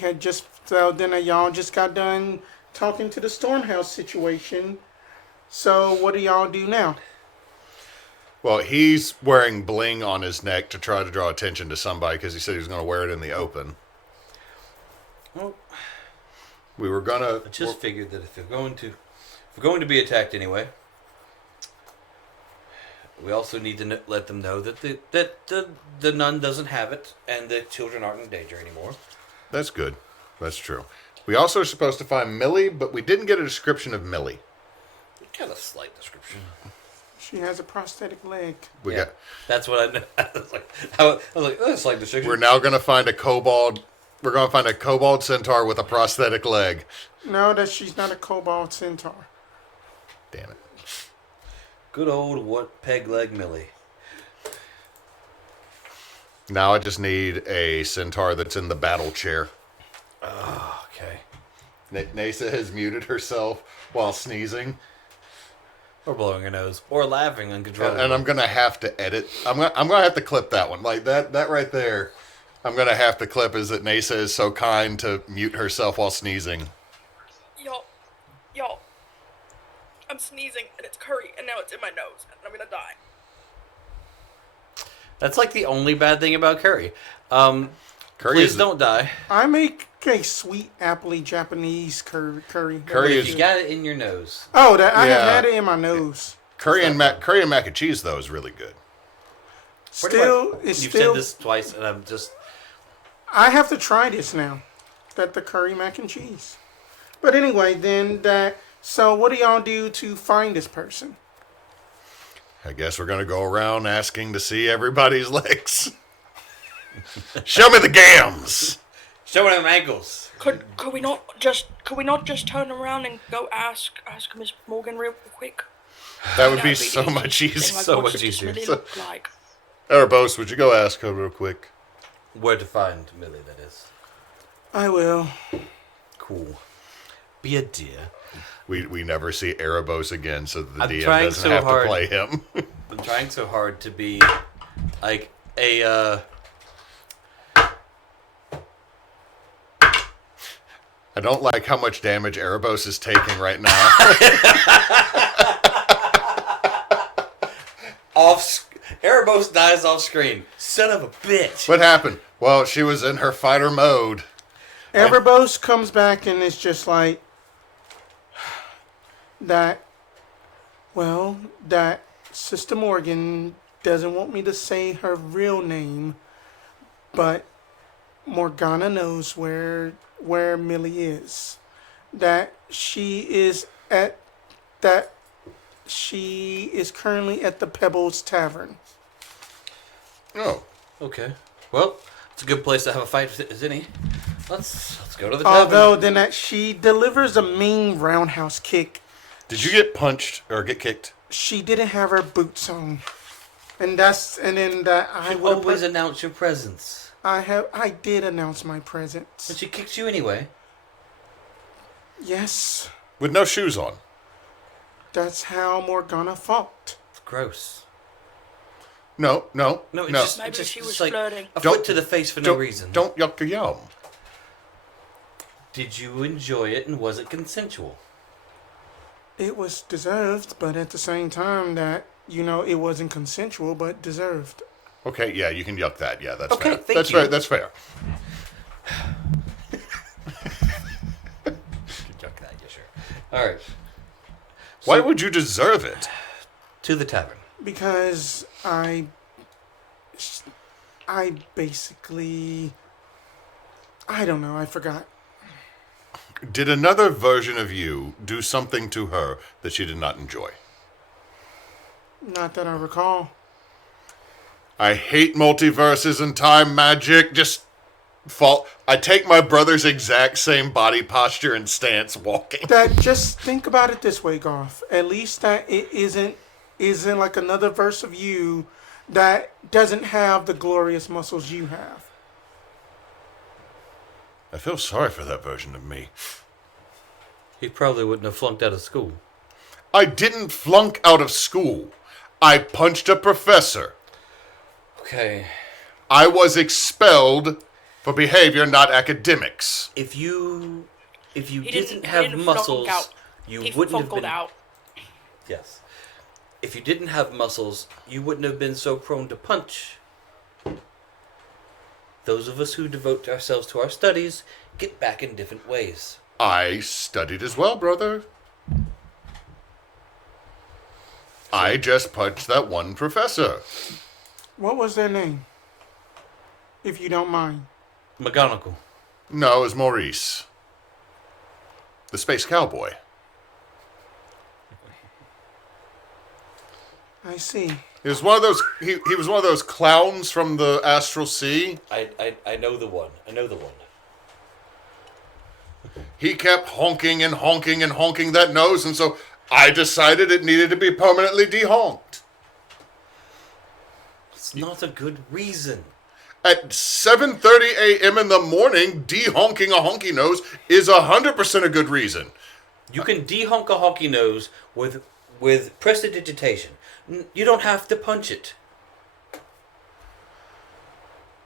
had just so then y'all just got done talking to the Stormhouse situation. So what do y'all do now? Well, he's wearing bling on his neck to try to draw attention to somebody because he said he was going to wear it in the open. Well, we were gonna. I just figured that if we're going to be attacked anyway, we also need to let them know that the nun doesn't have it and the children aren't in danger anymore. That's good. That's true. We also are supposed to find Millie, but we didn't get a description of Millie. We got a slight description. She has a prosthetic leg. That's what I know. I was like, that's like description. We're now going to find a kobold. We're going to find a kobold centaur with a prosthetic leg. No, she's not a kobold centaur. Damn it. Good old peg leg Millie. Now I just need a centaur that's in the battle chair. Oh, okay. Neysa has muted herself while sneezing. Or blowing her nose. Or laughing uncontrollably. And I'm going to have to edit. I'm going to have to clip that one. Like that right there. I'm going to have to clip is that Neysa is so kind to mute herself while sneezing. Y'all. I'm sneezing and it's curry and now it's in my nose and I'm going to die. That's like the only bad thing about curry. Curry please don't die. I make a sweet appley Japanese curry. Curry is you got it in your nose. Oh, I have had it in my nose. Curry and mac and cheese though is really good. You've said this twice, and I'm just. I have to try this now. The curry mac and cheese. But anyway, so what do y'all do to find this person? I guess we're going to go around asking to see everybody's legs. Show me the gams. Show me them ankles. Could we not just turn around and go ask Miss Morgan real quick? That would be so much easier. So much easier. Look like? Erebos, would you go ask her real quick? Where to find Millie, that is. I will. Cool. Be a dear. We never see Erebos again, so the I'm DM trying doesn't so have hard. to play him. I'm trying so hard to be like a. I don't like how much damage Erebos is taking right now. Erebos dies off screen. Son of a bitch. What happened? Well, she was in her fighter mode. Erebos comes back and it's just like that Sister Morgan doesn't want me to say her real name, but Morgana knows where Millie is. That she is currently at the Pebbles Tavern. Oh. Okay. Well, it's a good place to have a fight as any. Let's go to the tavern. Although she delivers a mean roundhouse kick. Did you get punched or get kicked? She didn't have her boots on. I would always announce your presence. I did announce my presence. But she kicked you anyway. Yes. With no shoes on. That's how Morgana fought. It's gross. No. It's Maybe just she was like flirting. a foot to the face for no reason. Don't yuck your yum. Did you enjoy it and was it consensual? It was deserved, but at the same time it wasn't consensual, but deserved. Okay, yeah, you can yuck that. Yeah, that's fair. Thank you. That's fair. Yuck that, yeah, sure. All right. Why would you deserve it? To the tavern. Because I basically, I don't know, I forgot. Did another version of you do something to her that she did not enjoy? Not that I recall. I hate multiverses and time magic. I take my brother's exact same body posture and stance walking. Just think about it this way, Garf. At least that it isn't like another verse of you that doesn't have the glorious muscles you have. I feel sorry for that version of me. He probably wouldn't have flunked out of school. I didn't flunk out of school. I punched a professor. Okay. I was expelled For behavior, not academics. If you He didn't he have didn't muscles, flunk out. you He wouldn't have funkled been. out. Yes. If you didn't have muscles, you wouldn't have been so prone to punch. Those of us who devote ourselves to our studies get back in different ways. I studied as well, brother. I just punched that one professor. What was their name? If you don't mind. McGonagall. No, it was Maurice. The space cowboy. I see. He was one of those. He was one of those clowns from the Astral Sea. I know the one. I know the one. He kept honking and honking and honking that nose, and so I decided it needed to be permanently dehonked. It's not a good reason. At 7:30 a.m. in the morning, dehonking a honky nose is 100% a good reason. You can dehonk a hockey nose with prestidigitation. You don't have to punch it.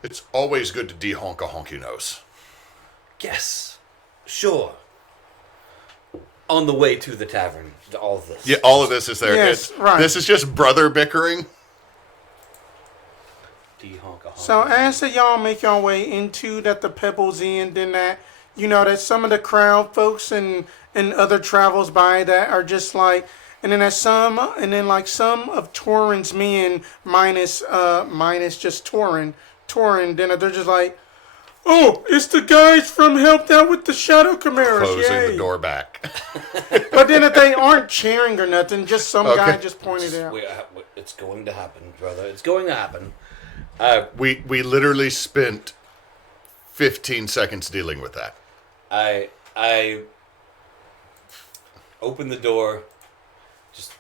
It's always good to dehonk a honky nose. Yes. Sure. On the way to the tavern, all of this. Yeah, all of this is there. Yes, right. This is just brother bickering. Dehonk a hockey So nose. as that y'all make your way into that the Pebbles Inn, then that that some of the crowd folks and other travels by that are just like, and then some of Torin's men minus just Torin, then they're just like, oh, it's the guys from helped out with the shadow chimeras, Closing yay. the door back. But then if they aren't cheering or nothing, just some guy Okay. just pointed out. It's going to happen, brother. It's going to happen. We literally spent 15 seconds dealing with that. I open the door, just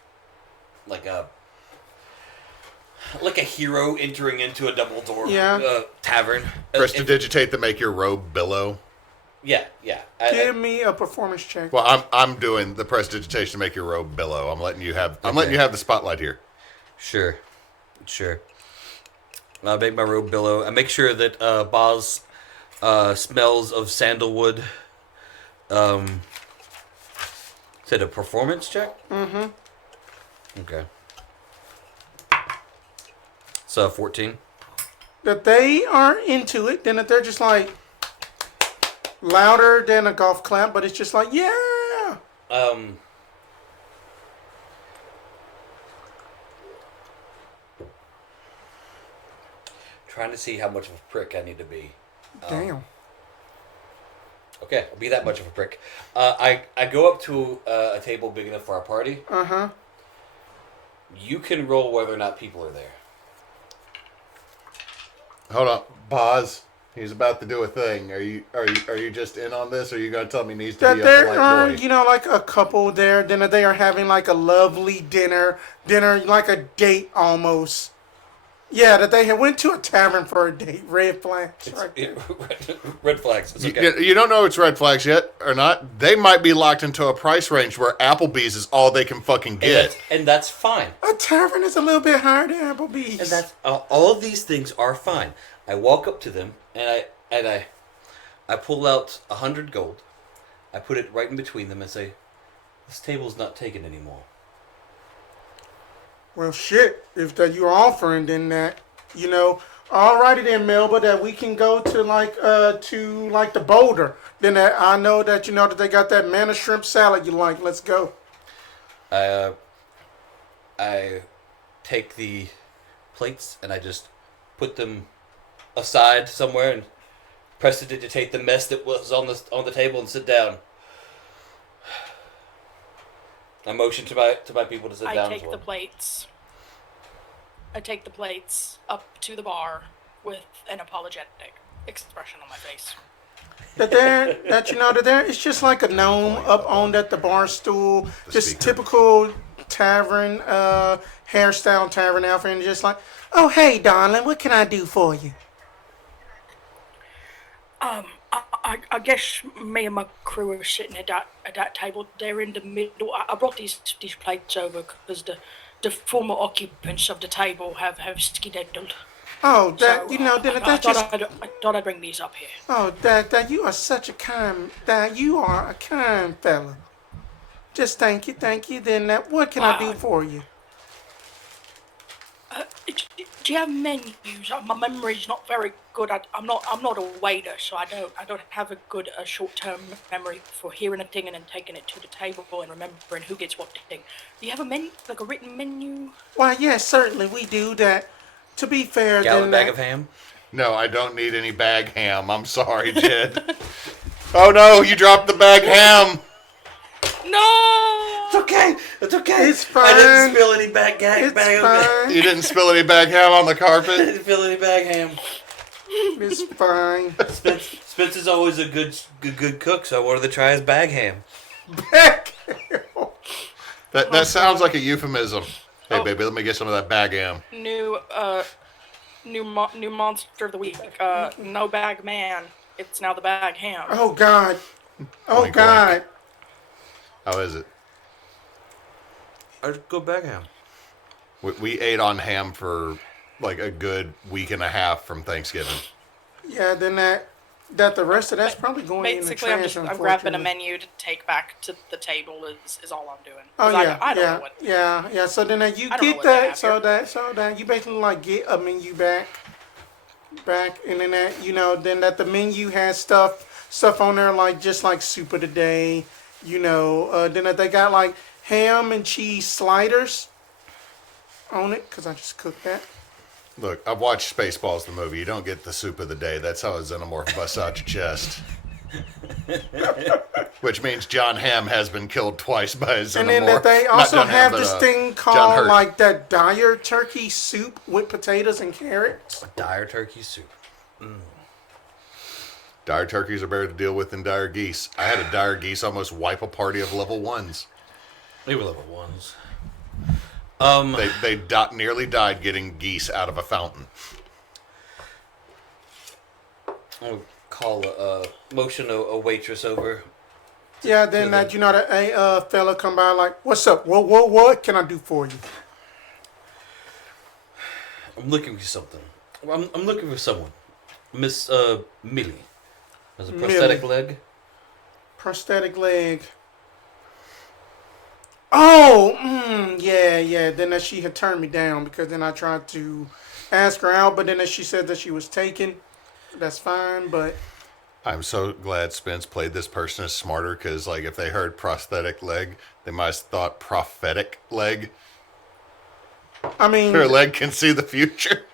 like a hero entering into a double door tavern. Prestidigitate to make your robe billow. Yeah. Give me a performance check. Well, I'm doing the prestidigitation to make your robe billow. I'm letting you have the spotlight here. Sure. I make my robe billow. I make sure that Boz smells of sandalwood. Is it a performance check? Mm-hmm. Okay. So 14. That they are into it, then that they're just like louder than a golf clap, but it's just like, yeah. Trying to see how much of a prick I need to be. Damn. Okay, I'll be that much of a prick. I go up to a table big enough for our party. Uh-huh. You can roll whether or not people are there. Hold on, pause. He's about to do a thing. Are you just in on this, or are you gonna tell me he needs to That be a there polite are, boy? like a couple there, then they are having like a lovely dinner, like a date almost. Yeah, that they had went to a tavern for a date. Red flags, right there. Red flags. It's okay. You don't know it's red flags yet or not. They might be locked into a price range where Applebee's is all they can fucking get. And that's fine. A tavern is a little bit higher than Applebee's. And that's all of these things are fine. I walk up to them and I pull out 100 gold. I put it right in between them and say, "This table's not taken anymore." Well, shit. If that you're offering, then that, alrighty then, Melba, that we can go to the Boulder. Then that I know that that they got that manna shrimp salad you like. Let's go. I take the plates and I just put them aside somewhere and prestidigitate the mess that was on the table and sit down. I motion to my people to sit down. I take the plates up to the bar with an apologetic expression on my face. That there, it's just like a gnome up on the bar stool, just speaker. typical tavern, hairstyle tavern outfit, and just like, oh hey darling, what can I do for you? I guess me and my crew are sitting at that table there in the middle. I brought these plates over because the former occupants of the table have skedaddled. Oh, that So, you know, then I that just. thought I'd bring these up here. Oh, that you are such a kind. That you are a kind fella. Just thank you, thank you. Then that, what can I do for you? Do you have menus? My memory's not very good. I'm not a waiter, so I don't have a good short-term memory for hearing a thing and then taking it to the table and remembering who gets what thing. Do you have a menu, like a written menu? Why, yes, certainly we do that. To be fair, Gallon then bag that, of ham. No, I don't need any bag ham. I'm sorry, Jed. Oh no, you dropped the bag ham. No. It's okay. It's okay. It's fine. I didn't spill any bag it's of ham. You didn't spill any bag ham on the I carpet? didn't spill any bag ham. It's fine. Spence is always a good cook, so I wanted to try his bag ham. Back. That sounds like a euphemism. Hey, baby, let me get some of that bag ham. New monster of the week. No bag man. It's now the bag ham. Oh God. Oh Oink, God. oink. How is it? I'd go bag ham. We ate on ham for like a good week and a half from Thanksgiving. Yeah, then that the rest of that's probably going in the Basically, trash. I'm grabbing a unfortunately. menu to take back to the table. Is all I'm doing. Oh 'Cause yeah, I don't yeah, know what. yeah. So then you I don't know get what they that, have so that you basically like get a menu back, and then that then that the menu has stuff on there like just like soup of the day, then that they got like ham and cheese sliders on it because I just cooked that. Look, I've watched Spaceballs the movie. You don't get the soup of the day. That's how a xenomorph busts out your chest. Which means John Hamm has been killed twice by a xenomorph. And then that they Not also John Hamm, have but, this thing John called Hurt. like that dire turkey soup with potatoes and carrots. Dire turkey soup. Dire turkeys are better to deal with than dire geese. I had a dire geese almost wipe a party of level 1s. They were level 1s. They nearly died getting geese out of a fountain. I'll call motion a waitress over. Yeah, then that that a fella come by like, what's up? What can I do for you? I'm looking for something. I'm looking for someone. Miss Millie. Has a prosthetic leg. Prosthetic leg. Oh, yeah. Then that she had turned me down because then I tried to ask her out, but then that she said that she was taken. That's fine, but I'm so glad Spence played this person as smarter because, like, if they heard prosthetic leg, they might have thought prophetic leg. I mean, Her leg can see the future.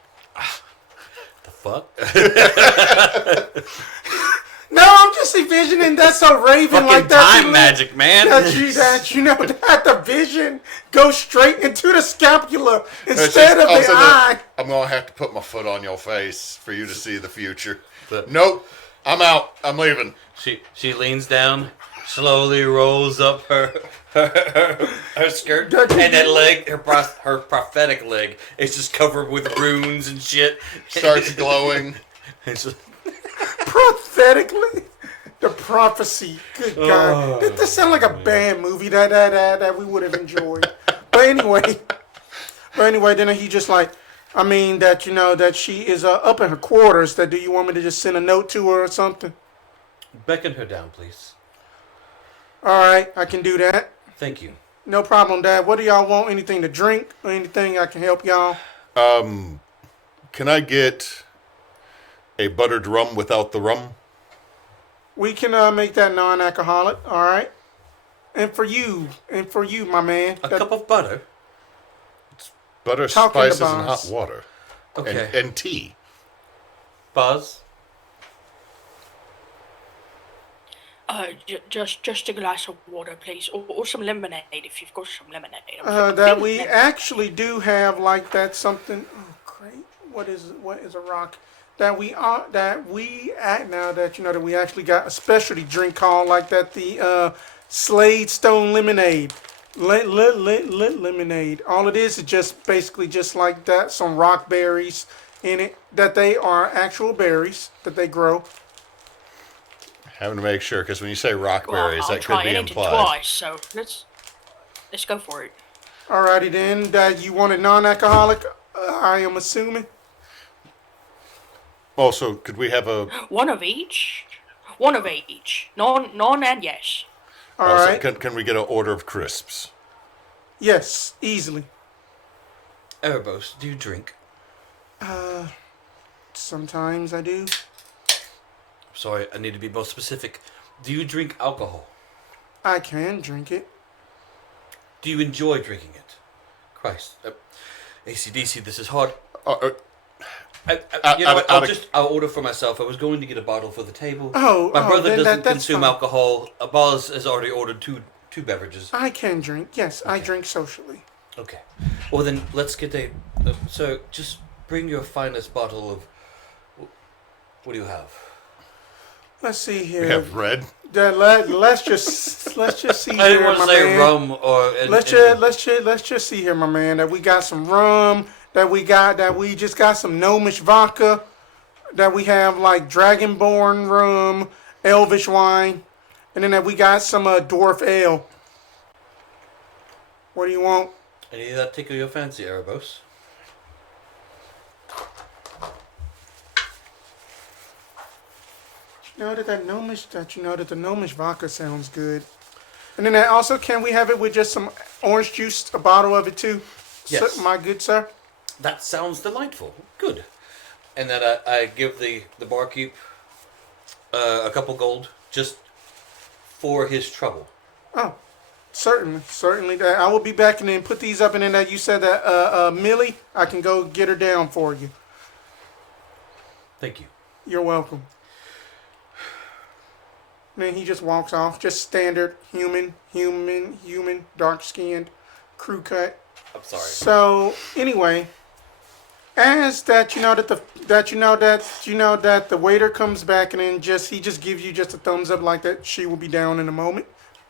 The fuck? no, I'm just envisioning that's a raven like that. Time magic, man. That the vision goes straight into the scapula instead of the eye. I'm going to have to put my foot on your face for you to see the future. But- Nope. I'm out. I'm leaving. She leans down, slowly rolls up her skirt, and that leg, her prophetic leg, is just covered with runes and shit. Starts glowing. It's just- Prophetically, the prophecy. Good God, that sounds like a bad movie that we would have enjoyed. But anyway, then he just like, I mean that that she is up in her quarters. That do you want me to just send a note to her or something? Beckon her down, please. All right, I can do that. Thank you. No problem, Dad. What do y'all want? Anything to drink or anything I can help y'all? Can I get a buttered rum without the rum? We can make that non-alcoholic. All right. And for you, my man. A cup of butter. Butter, Talking to spices, and Boz. hot water. Okay. And tea. Buzz. Just a glass of water, please, or some lemonade if you've got some lemonade. That we actually do have like that something. Oh, great! What is a rock? That we act now that that we actually got a specialty drink called like that the Slade Stone Lemonade. Lemonade. All it is just basically just like that some rock berries in it that they are actual berries that they grow. Having to make sure, because when you say rock berries, I'll that try could be anything implied. twice, so let's go for it. Alrighty then. That you want a non-alcoholic? I am assuming. Also, could we have a... One of each. One of each. Non and yes. All also, right. Can we get an order of crisps? Yes, easily. Erebos, do you drink? Sometimes I do. Sorry, I need to be more specific. Do you drink alcohol? I can drink it. Do you enjoy drinking it? Christ. AC/DC, this is hard. I'll order for myself. I was going to get a bottle for the table. My brother then doesn't that's consume fine. alcohol. Boz has already ordered two beverages. I can drink. Yes, I drink socially. Okay. Well, then let's get a... so, just bring your finest bottle of... What do you have? Let's see here. We have red. Let's just see I didn't here, want to my say man. rum or... Let's just see here, my man. That we got some rum. That we just got some gnomish vodka. That we have like dragonborn rum, elvish wine, and then that we got some dwarf ale. What do you want? Any of that tickle your fancy, Erebos? You know that the gnomish vodka sounds good. And then also, can we have it with just some orange juice, a bottle of it too? Yes. Sir, my good sir. That sounds delightful. Good. And then I give the barkeep a couple gold just for his trouble. Oh, certainly. I will be back and then put these up. And then that you said that Millie, I can go get her down for you. Thank you. You're welcome. And then he just walks off, just standard human, dark skinned, crew cut. I'm sorry. So anyway, as that that the waiter comes back and then he just gives you just a thumbs up like that. She will be down in a moment.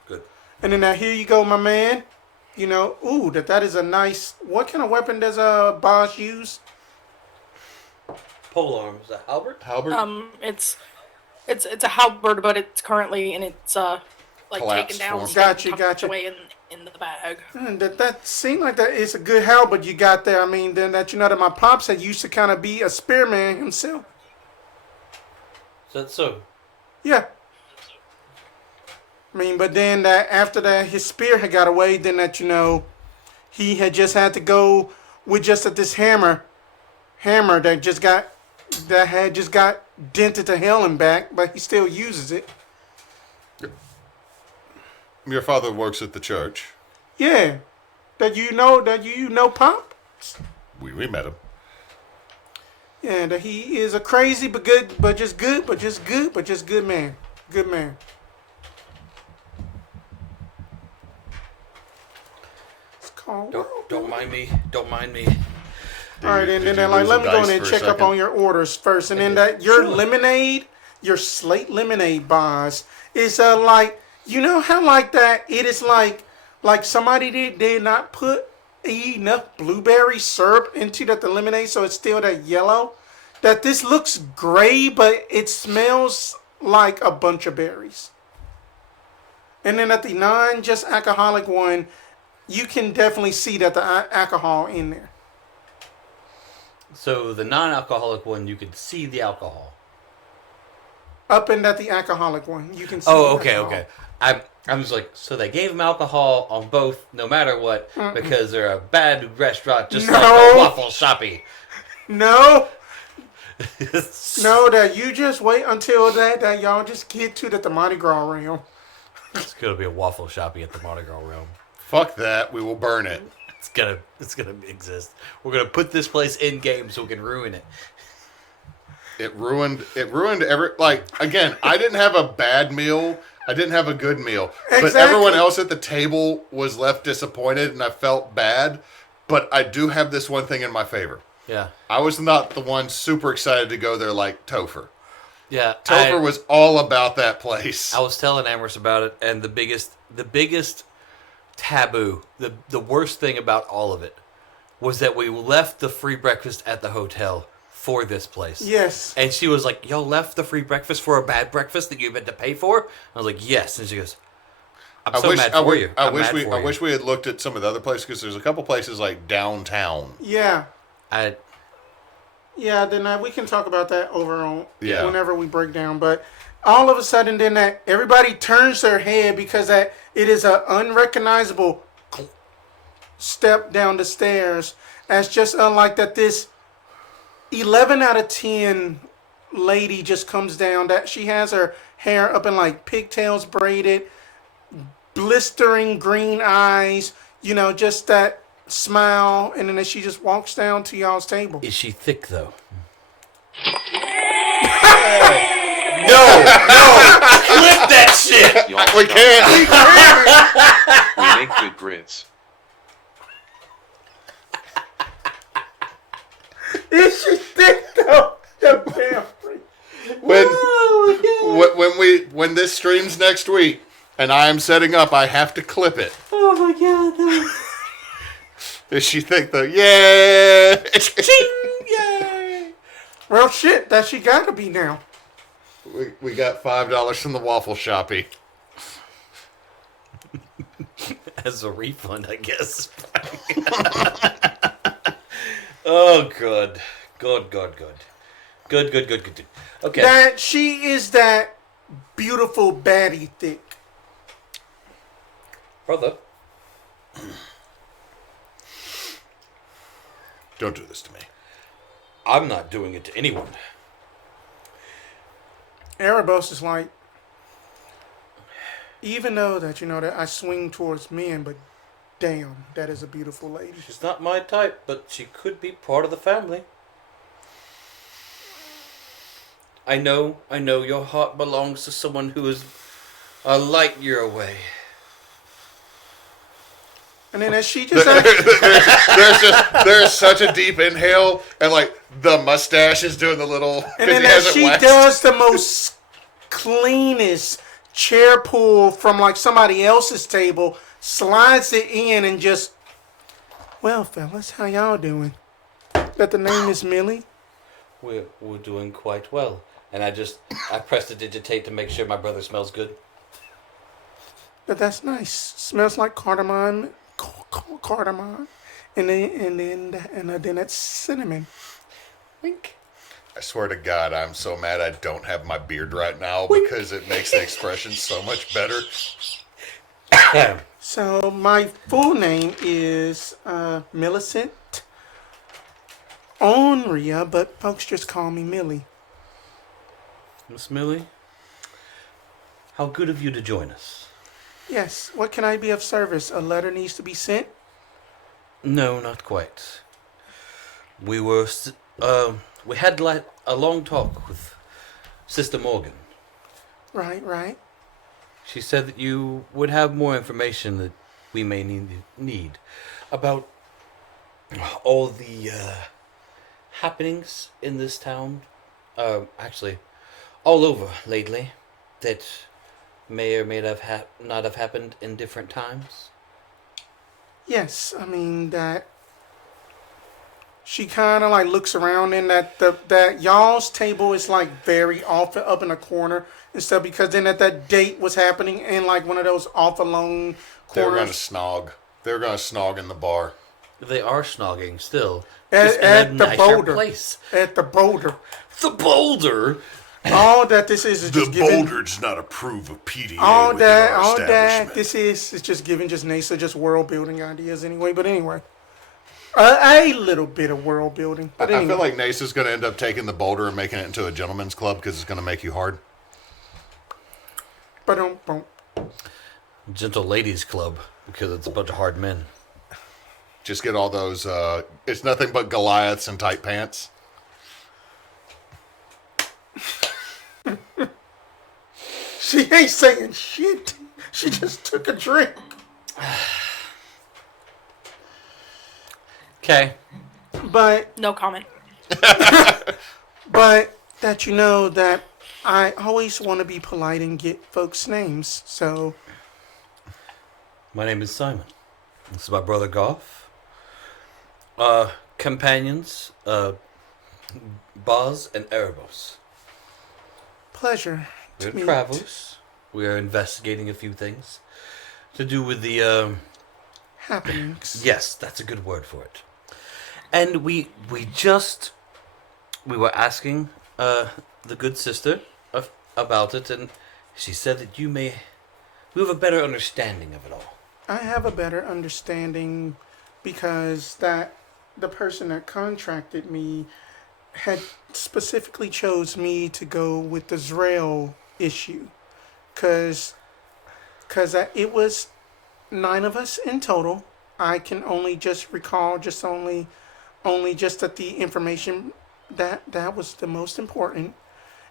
Good. And then now here you go, my man. You know, ooh, that is a nice. What kind of weapon does Bosch use? Polearm. Is that Halbert? It's a halberd, but it's currently in its like Collapse taken down, form. state, Gotcha. tucked away in the bag. That seemed like that is a good halberd you got there. I mean, then that that my pops had used to kind of be a spearman himself. Is that so? Yeah. I mean, but then that after that his spear had got away, then that he had just had to go with just this hammer that had just got dented to hell and back, but he still uses it. Your father works at the church. Yeah. That you know Pop? We met him. Yeah, that he is a crazy but just good man. Good man. It's called Don't mind me. Don't mind me. All right, and Did then you lose let a me go dice in and for a check up second? on your orders first, and then that your lemonade, your slate lemonade bars is like how like that it is like somebody did not put enough blueberry syrup into the lemonade, so it's still that yellow. That this looks gray, but it smells like a bunch of berries. And then at the non-just alcoholic one, you can definitely see that the alcohol in there. So the non-alcoholic one, you could see the alcohol. Up and at the alcoholic one, you can see. Oh, the okay, alcohol. okay. I'm just like, so they gave him alcohol on both, no matter what, because they're a bad restaurant, just like No. a waffle shoppy. No, that you just wait until that y'all just get to the Mardi Gras realm. It's gonna be a waffle shoppy at the Mardi Gras realm. Fuck that. We will burn it. It's gonna exist. We're gonna put this place in game so we can ruin it. It ruined every, like, again, I didn't have a bad meal. I didn't have a good meal. But Exactly. everyone else at the table was left disappointed and I felt bad. But I do have this one thing in my favor. Yeah, I was not the one super excited to go there like Topher. yeah. Topher was all about that place. I was telling Amherst about it, and the biggest taboo, the worst thing about all of it, was that we left the free breakfast at the hotel for this place. Yes. And she was like, y'all left the free breakfast for a bad breakfast that you had to pay for? I was like, yes. And she goes, I'm so mad for you. I wish we had looked at some of the other places because there's a couple places like downtown. Yeah. Yeah, then we can talk about that over on Yeah. whenever we break down. But all of a sudden, then that everybody turns their head because that it is an unrecognizable step down the stairs. As just unlike that, this 11 out of 10 lady just comes down. That she has her hair up in like pigtails braided, blistering green eyes. You know, just that smile, and then she just walks down to y'all's table. Is she thick though? No! Clip that shit! Y'all We stop. can't. We make good grits. Is she thick though? Damn. When this streams next week and I am setting up, I have to clip it. Oh my god! Does she think though? Yeah. Yay! Well, shit, that she gotta be now. We got $5 from the waffle shoppy. As a refund, I guess. Oh, good. Good. Okay. That she is that beautiful baddie thick. Brother. Don't do this to me. I'm not doing it to anyone. Erebos is like, even though that you know that I swing towards men, but damn, that is a beautiful lady. She's not my type, but she could be part of the family. I know your heart belongs to someone who is a light year away. And then as she just actually, There's such a deep inhale, and like the mustache is doing the little. and 'cause then he as hasn't she waxed. does the most cleanest chair pull from like somebody else's table, slides it in and just, well, fellas, how y'all doing? That the name is Millie. We're doing quite well. And I pressed the digitate to make sure my brother smells good. But that's nice. Smells like cardamom, cardamom, and then that's cinnamon. Wink. I swear to God, I'm so mad I don't have my beard right now because it makes the expression so much better. So my full name is Millicent Onria, but folks just call me Millie. Miss Millie, how good of you to join us. Yes. What can I be of service? A letter needs to be sent. No, not quite. We had a long talk with Sister Morgan. Right. She said that you would have more information that we may need about all the happenings in this town. Actually, all over lately, that may or may not have happened in different times. Yes. I mean that. She kind of like looks around and that y'all's table is like very off up in a corner and stuff because then that date was happening in like one of those off alone They were going to corners snog. They were going to snog in the bar. They are snogging still. at, just in a at the nicer boulder. place. At the boulder. The boulder. All that this is The just giving. boulder does not approve of PDA All within our that establishment. this is just giving just Neysa just world building ideas anyway. But anyway, a little bit of world building. But I anyway. feel like Nasa's going to end up taking the boulder and making it into a gentleman's club because it's going to make you hard. But Gentle Ladies Club, because it's a bunch of hard men. Just get all those, it's nothing but Goliaths and tight pants. she ain't saying shit. She just took a drink. Okay. But No comment. But that you know that I always want to be polite and get folks' names. So My name is Simon. This is my brother Garf. Companions, Boz and Erebos. pleasure We're to meet. travelers. We are investigating a few things to do with the, Happenings. yes, that's a good word for it. And we just we were asking the good sister about it, and she said that you have a better understanding of it all. I have a better understanding because the person that contracted me had specifically chose me to go with the Zrael issue, because it was 9 of us in total. I can only just recall only just that the information that was the most important.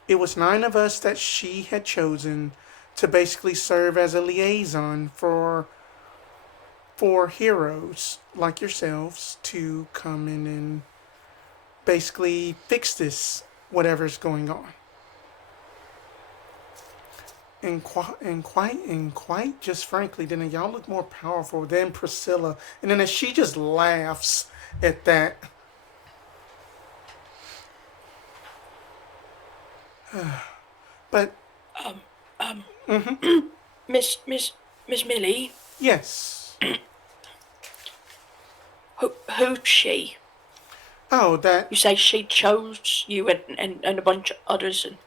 It was 9 of us that she had chosen to basically serve as a liaison for heroes like yourselves to come in and basically fix this whatever's going on. And quite just frankly, then y'all look more powerful than Priscilla. And then as she just laughs at that. But Miss Millie, yes. who's she? Oh, that You say she chose you and a bunch of others, and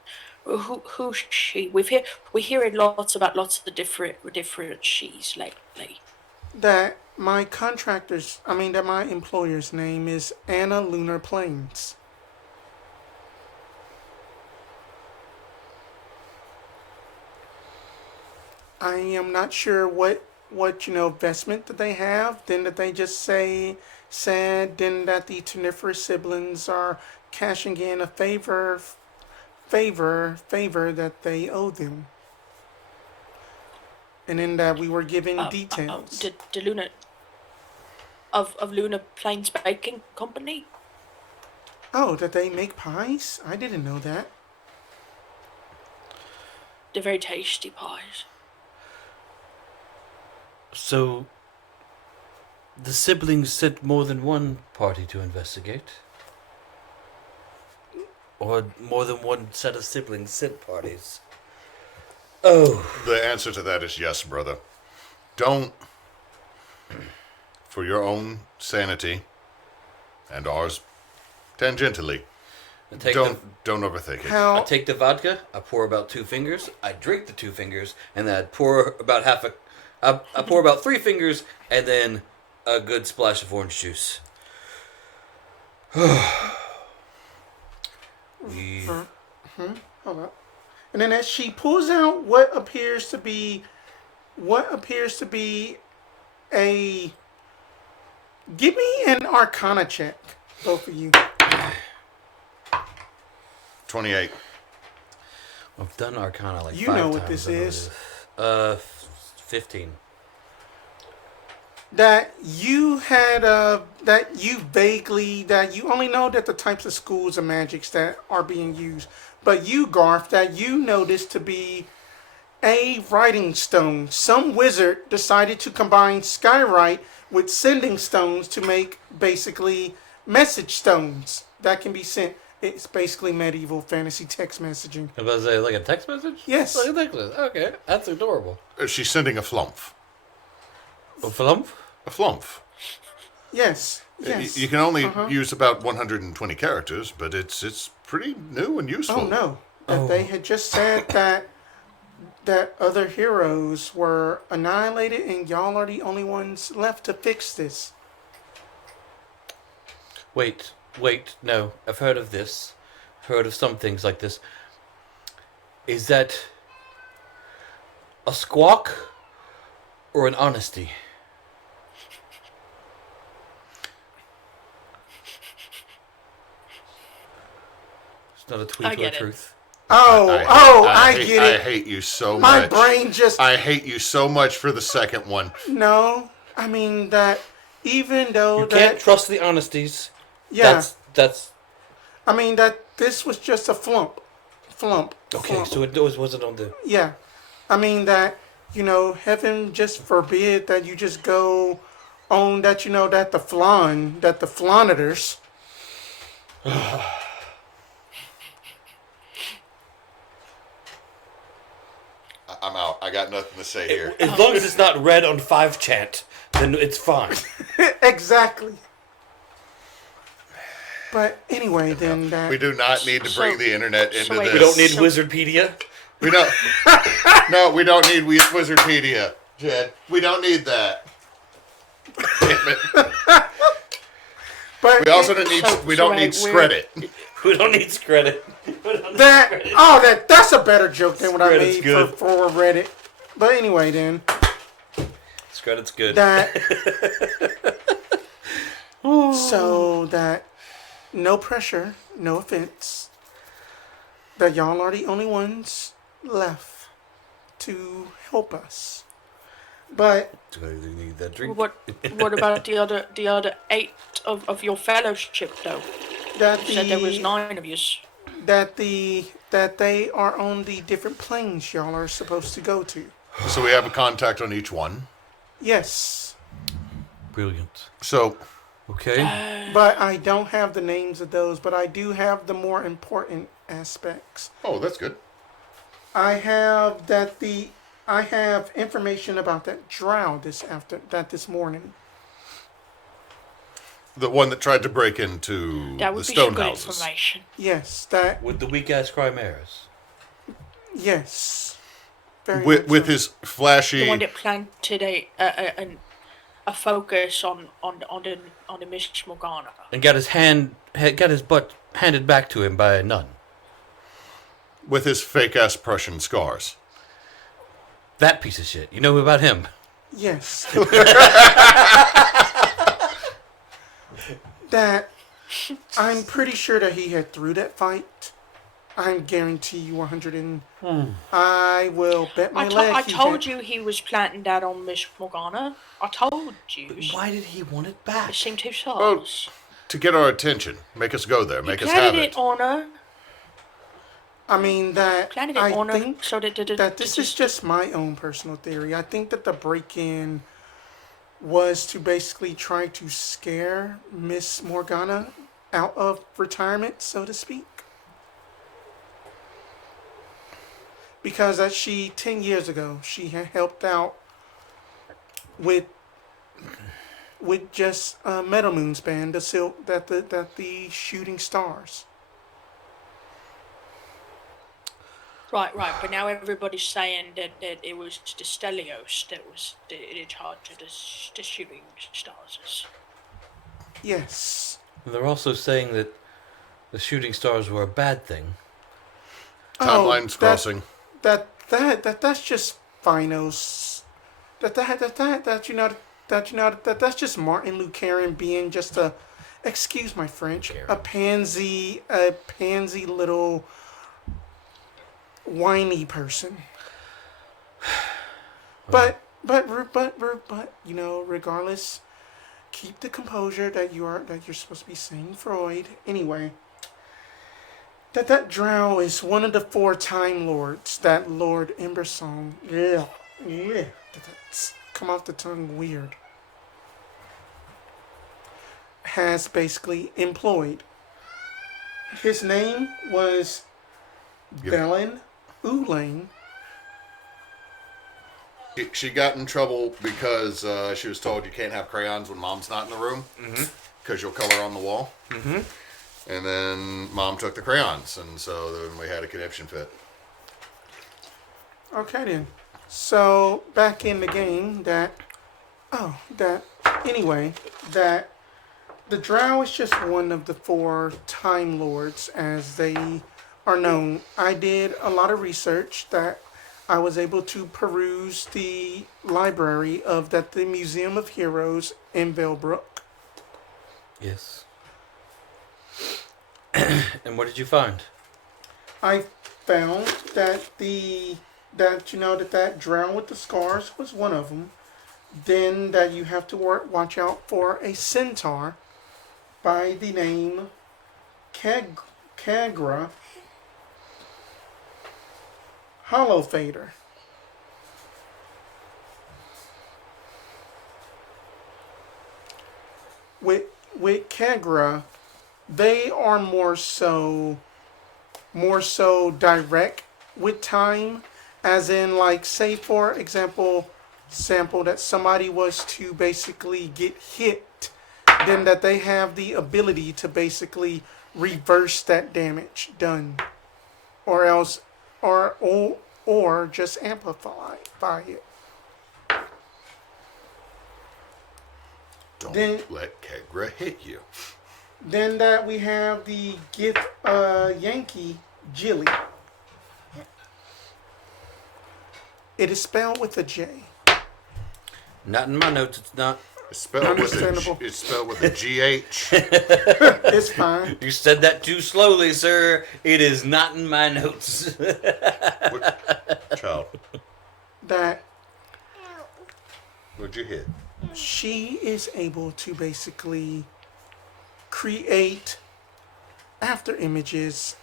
who's she? We're hearing lots of different she's lately. that my that my employer's name is Anna Lunar Plains. I am not sure what investment that they have. Then that they just said then that the Tuniferous siblings are cashing in a favor that they owe them. And then that we were given details. The Luna of Luna Plains Baking Company. Oh, that they make pies? I didn't know that. They're very tasty pies. So, the siblings sent more than one party to investigate? Or more than one set of siblings sent parties? Oh. The answer to that is yes, brother. Don't, for your own sanity and ours tangentially, don't overthink it. I take the vodka, I pour about 2 fingers, I drink the 2 fingers, and then I pour about I pour about 3 fingers, and then a good splash of orange juice. Hold up. And then as she pulls out what appears to be a give me an Arcana check, both of you. 28. I've done Arcana like You 5 know times. what this is. 15. That you only know that the types of schools of magics that are being used. But you, Garf, that you noticed to be a writing stone. Some wizard decided to combine skywrite with sending stones to make basically message stones that can be sent. It's basically medieval fantasy text messaging. I was about to say, like a text message? Yes. Like a text message. Okay, that's adorable. She's sending a flump. A flump? A flump. Yes. Yes. You can only use about 120 characters, but it's pretty new and useful. Oh no. That they had just said that other heroes were annihilated and y'all are the only ones left to fix this. Wait, no. I've heard of this. Heard of some things like this. Is that a squawk or an honesty? It's not a tweet I or a get it. truth. I get it. I hate you so My much. brain just... I hate you so much for the second one. No, I mean that even though You that... can't trust the honesties. Yeah. That's I mean that this was just a flump. okay. Flump. So it wasn't on the. Yeah. I mean that, heaven just forbid that you just go on that, that the flaunitors... I'm out. I got nothing to say here. As long as it's not read on 5chat, then it's fine. Exactly. But anyway, then that We do not need to bring the internet into wait, this. We don't need So- Wizardpedia. We don't. No, we don't need Wizardpedia, Jed. We don't need that. Damn it. but We also don't need. So- We so don't need wait, Scredit. We don't need credit. that's a better joke than what I Scredit's made good. for Reddit. But anyway, then Credit's good. that so that no pressure, no offense. That y'all are the only ones left to help us. But Do I need that drink? What about the other 8 of your fellowship though? that You said there was the 9 of you. that they are on the different planes y'all are supposed to go to. So we have a contact on each one. Yes, Brilliant. So Okay. but I don't have the names of those. But I do have the more important aspects. oh, that's good. I have information about that drow this morning. The one that tried to break into That the would be stone some good houses. information. Yes, that With the weak ass chimeras. yes. Very With, much with so. his flashy. The one that planted a focus on the Miss Morgana. And got his butt handed back to him by a nun. With his fake ass Prussian scars. That piece of shit. You know about him? Yes. That I'm pretty sure that he had through that fight. I guarantee you 100 and I will bet my leg. I he told had- you he was planting that on Miss Morgana. I told you. Why did he want it back? It seemed too soft. Oh, to get our attention. Make us go there. Make us have Planted it. it on her. I mean that Planted it I on her think so that that this is just my own personal theory. I think that the break-in was to basically try to scare Miss Morgana out of retirement, so to speak. Because that 10 years ago, she had helped out with just Metal Moon's band, the Shooting Stars. Right, but now everybody's saying that it was the Stelios that was in charge of the shooting stars. Yes. And they're also saying that the shooting stars were a bad thing. Timelines crossing. That's just Finos. That's just Martin Luther being just a, excuse my French, a pansy little whiny person. But regardless, keep the composure that you're supposed to be saying Freud. Anyway, that drow is one of the 4 Time Lords that Lord Embersong, that's come off the tongue weird, has basically employed. His name was Belen Oolane. She got in trouble because she was told you can't have crayons when mom's not in the room because you'll color on the wall. Mm-hmm. And then mom took the crayons, and so then we had a conniption fit. Okay then. So back in the game, anyway, that the Drow is just one of the 4 Time Lords as they are known. I did a lot of research that I was able to peruse the library of the Museum of Heroes in Bellbrook. Yes. And what did you find? I found that that drow with the scars was one of them. Then that you have to watch out for a centaur by the name Kagra Hollow Fader. With Kagra, they are more so direct with time, as in, like, say for example, that somebody was to basically get hit then that they have the ability to basically reverse that damage done, or else, or just amplify it. Don't Then- let Kegra hit you. Then that we have the gift Yankee Jilly. It is spelled with a J. Not in my notes. It's not. It's spelled with Understandable. it's spelled with a GH. It's fine. You said that too slowly, sir. It is not in my notes. Child, That what'd you hit? she is able to basically create after images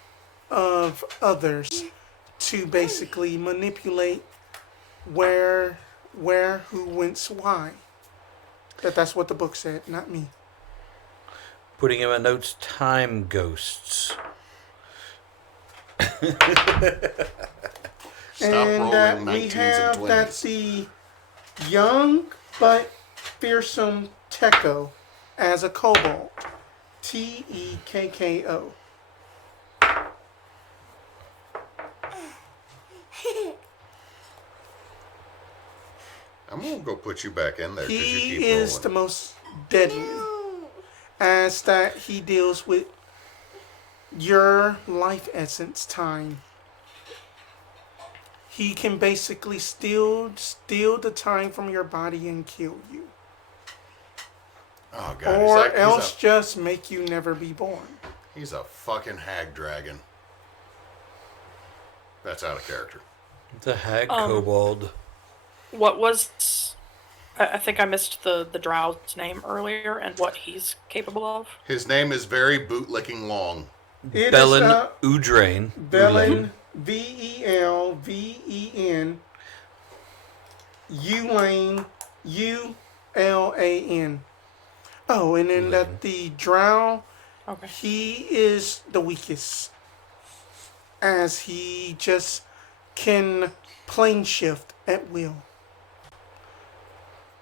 of others to basically manipulate where, who, whence, why. That's what the book said, not me. Putting in my notes, time ghosts. Stop And rolling we 19s have and 20s. that's the young but fearsome Tekko as a kobold. Tekko. I'm gonna go put you back in there because you He keep is rolling. the most deadly, as that he deals with your life essence time. He can basically steal the time from your body and kill you, Oh god, or else just make you never be born. he's a fucking hag dragon. That's out of character. It's a hag kobold. What was? I think I missed the drow's name earlier and what he's capable of. His name is very bootlicking long. It Bellin is Udrain. Bellin, Velven, Ulan, Ulan. Oh, and then that the drow, Okay. he is the weakest, as he just can plane shift at will.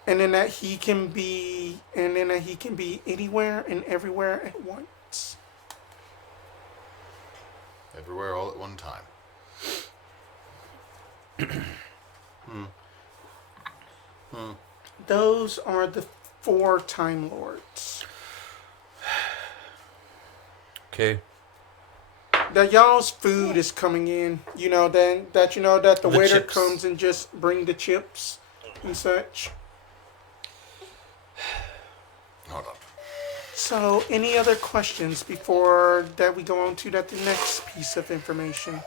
And then that he can be anywhere and everywhere at once. Everywhere all at one time. Those are the 4 Time Lords. Okay. That y'all's food is coming in. You know that the The waiter chips. comes and just bring the chips and such. Hold on. So, any other questions before that we go on to the next piece of information?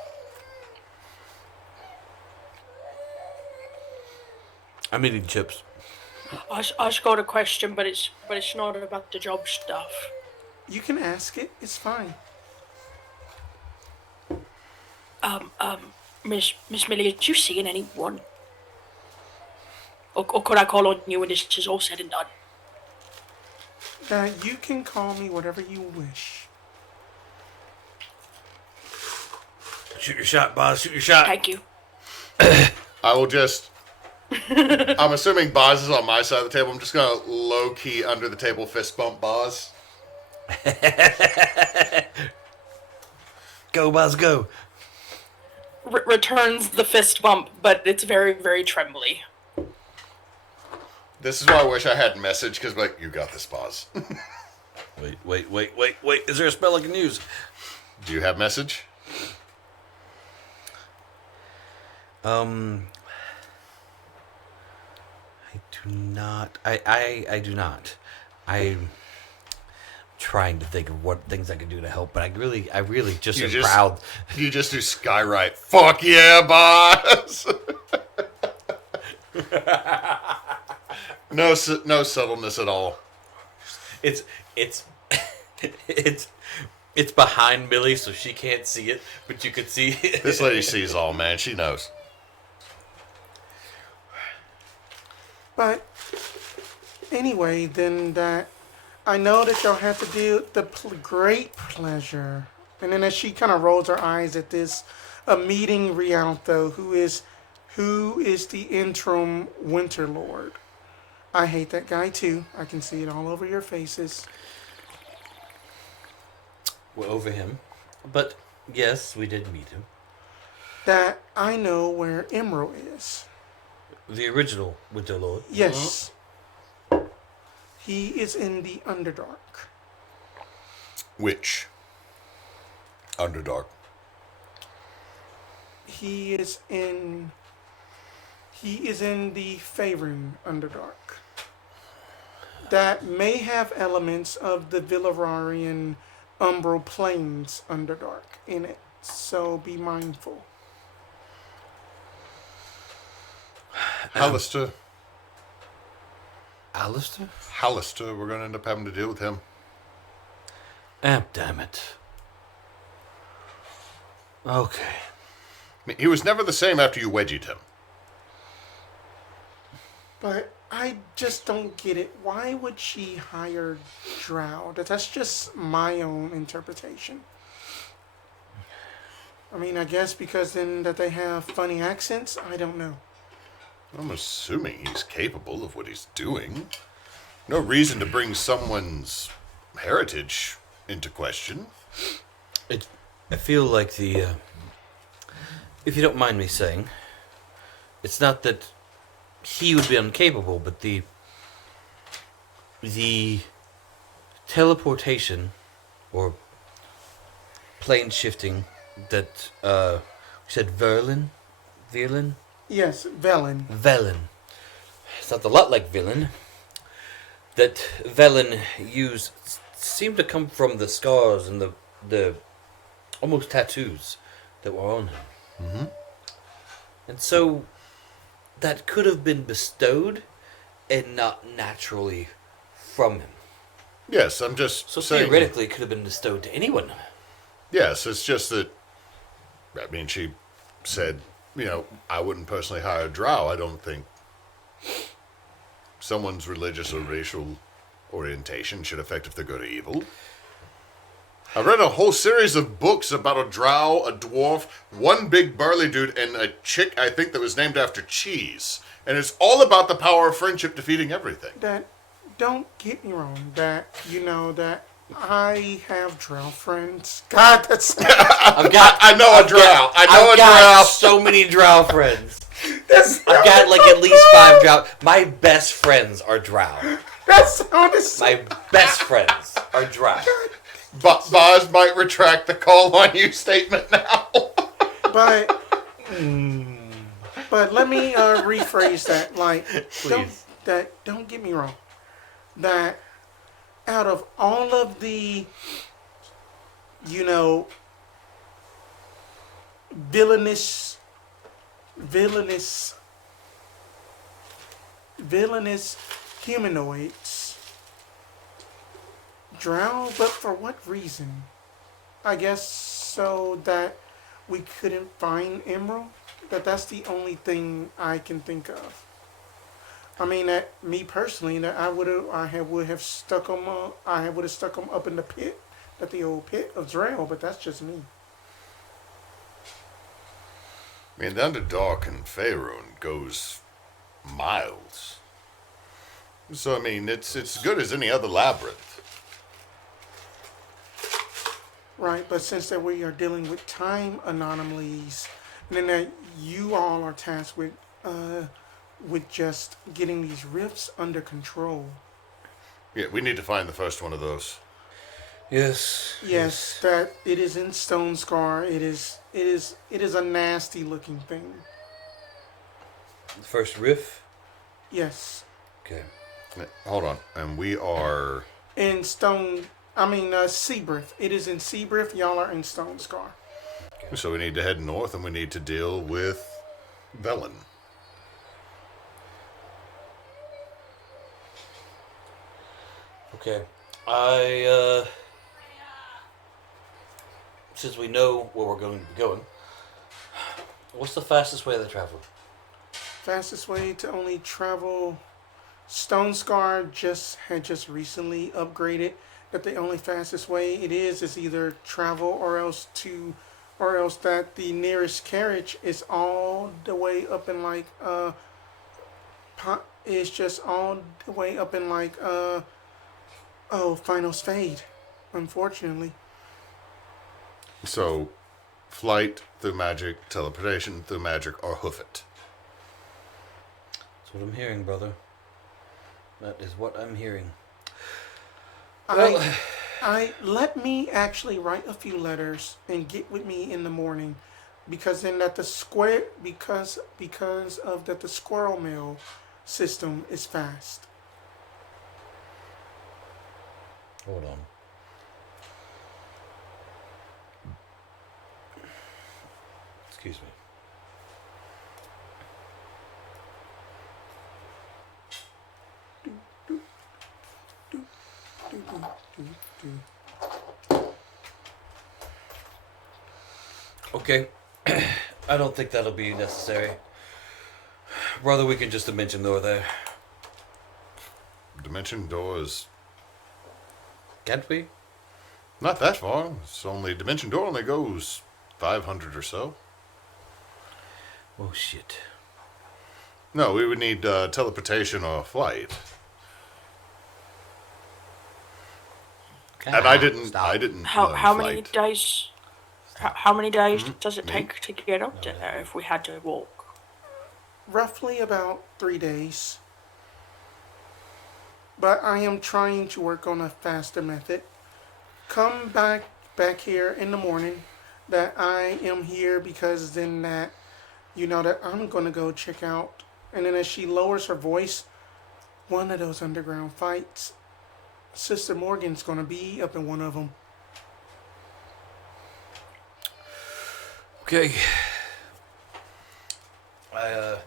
I'm eating chips. I got a question, but it's not about the job stuff. You can ask it. It's fine. Miss Millie, did you see anyone? Or could I call on you when this is all said and done? You can call me whatever you wish. Shoot your shot, boss. Shoot your shot. Thank you. I will just. I'm assuming Boz is on my side of the table. I'm just gonna low key under the table fist bump Boz. Go, boss, go. Returns the fist bump, but it's very, very trembly. This is why I wish I had message because like you got this, Boz. Wait. Is there a spell I can use? Do you have message? I do not. I do not. I'm trying to think of what things I can do to help, but I really just You am just- proud. You just do skywrite. Fuck yeah, Boz. No subtleness at all. It's it's behind Millie, so she can't see it, but you could see it. This lady sees all, man. She knows. But anyway, then that I know that y'all have to do the great pleasure. And then as she kind of rolls her eyes at this, meeting Rialto, who is the interim Winter Lord. I hate that guy too. I can see it all over your faces. We're over him. But, yes, we did meet him. That I know where Emerald is. The original Winter Lord. Yes. He is in the Underdark. Which? Underdark. He is in the Faerun Underdark. That may have elements of the Villararian Umbral Plains Underdark in it. So be mindful. Hallister. Alistair? Hallister, we're going to end up having to deal with him. Damn it. Okay. I mean, he was never the same after you wedgied him. But I just don't get it. Why would she hire Drow? That's just my own interpretation. I mean, I guess because then that they have funny accents? I don't know. I'm assuming he's capable of what he's doing. No reason to bring someone's heritage into question. I feel like if you don't mind me saying, it's not that he would be incapable, but the teleportation or plane shifting that we said Verlin? Yes, Velen. Velen. Sounds a lot like villain. That Velen used seemed to come from the scars and the almost tattoos that were on him. Mm-hmm. And so that could have been bestowed and not naturally from him. Yes, I'm just So saying... theoretically it could have been bestowed to anyone. Yes, it's just that... I mean, she said, I wouldn't personally hire a drow. I don't think someone's religious or racial orientation should affect if they're good or evil. I read a whole series of books about a drow, a dwarf, one big burly dude, and a chick, I think, that was named after cheese. And it's all about the power of friendship defeating everything. That, don't get me wrong, that I have drow friends. God, that's... I know a drow. I've got so many drow friends. I've got like at least 5 drow. My best friends are drow. That sounded so... My best friends are drow. But Boz might retract the call on you statement now. But let me rephrase that. Like, Please. Don't get me wrong. That out of all of the, villainous humanoids, drow, but for what reason? I guess so that we couldn't find Emerald. That's the only thing I can think of. I mean, that me personally, that I would have stuck them up in the pit, the old pit of Drell. But that's just me. I mean, the Underdark and Faerun goes miles. So, I mean, it's as good as any other labyrinth. Right, but since that we are dealing with time anomalies, and then that you all are tasked with just getting these rifts under control. Yeah, we need to find the first one of those. Yes, that it is in Stonescar. It is a nasty looking thing. The first riff? Yes. Okay. Hold on. And we are... In Seabrith. It is in Seabrith. Y'all are in Stonescar. Okay. So we need to head north and we need to deal with Velen. Okay. Since we know where we're going to be going, what's the fastest way to travel? Fastest way to only travel... Stonescar had just recently upgraded that the only fastest way it is either travel or else that the nearest carriage is all the way up in is just all the way up in like final fade, unfortunately. So, flight through magic, teleportation through magic, or hoof it. That's what I'm hearing, brother. That is what I'm hearing. I let me actually write a few letters and get with me in the morning, because then that the square because of that the squirrel mail system is fast. Hold on. Excuse me. Okay. I don't think that'll be necessary. Brother, we can just dimension door there. Dimension door is Can't we? not that far. It's only dimension door only goes 500 or so. Oh, shit. No, we would need teleportation or flight. And I didn't. Stop. I didn't. How learn how many flight. days? How many days does it Me? take to get up there if we had to walk? Roughly about 3 days. But I am trying to work on a faster method. Come back here in the morning that I am here, because then that that I'm gonna go check out. And then as she lowers her voice, one of those underground fights, Sister Morgan's gonna be up in one of them. Okay.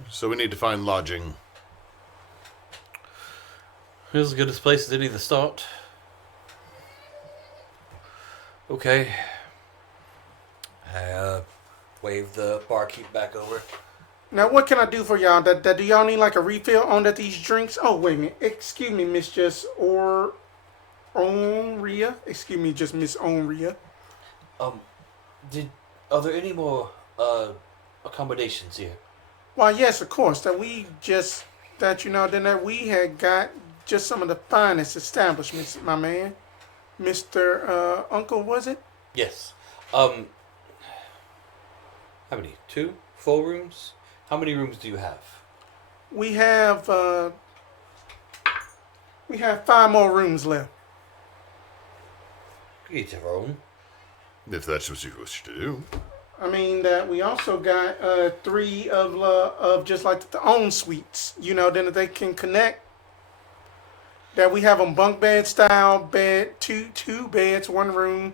So we need to find lodging. Here's as good a place as any to start. Okay. I wave the barkeep back over. Now, what can I do for y'all? That do y'all need like a refill on these drinks? Oh, wait a minute. Excuse me, Miss Just or Onria. Excuse me, just Miss Onria. Are there any more accommodations here? Why, yes, of course. That we just then that we had got just some of the finest establishments, my man, Mr. Uncle, was it? Yes. How many? 2? 4 rooms? How many rooms do you have? We have 5 more rooms left. We each have our own. If that's what you wish to do. I mean that we also got 3 of just like the own suites. Then that they can connect. That we have them bunk bed style bed, two beds, 1 room.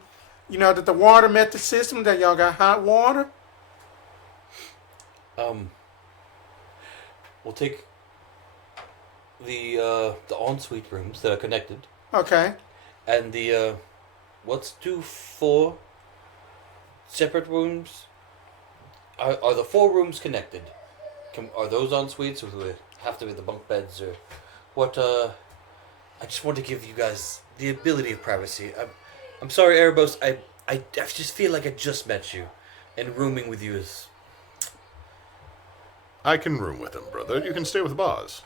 That the water method system, that y'all got hot water. We'll take the ensuite rooms that are connected, Okay. and the let's do 4 separate rooms. Are the 4 rooms connected? Are those ensuites, or do they have to be the bunk beds, or what? I just want to give you guys the ability of privacy. I'm sorry, Erebos. I just feel like I just met you, and rooming with you is. I can room with him, brother. You can stay with Boz.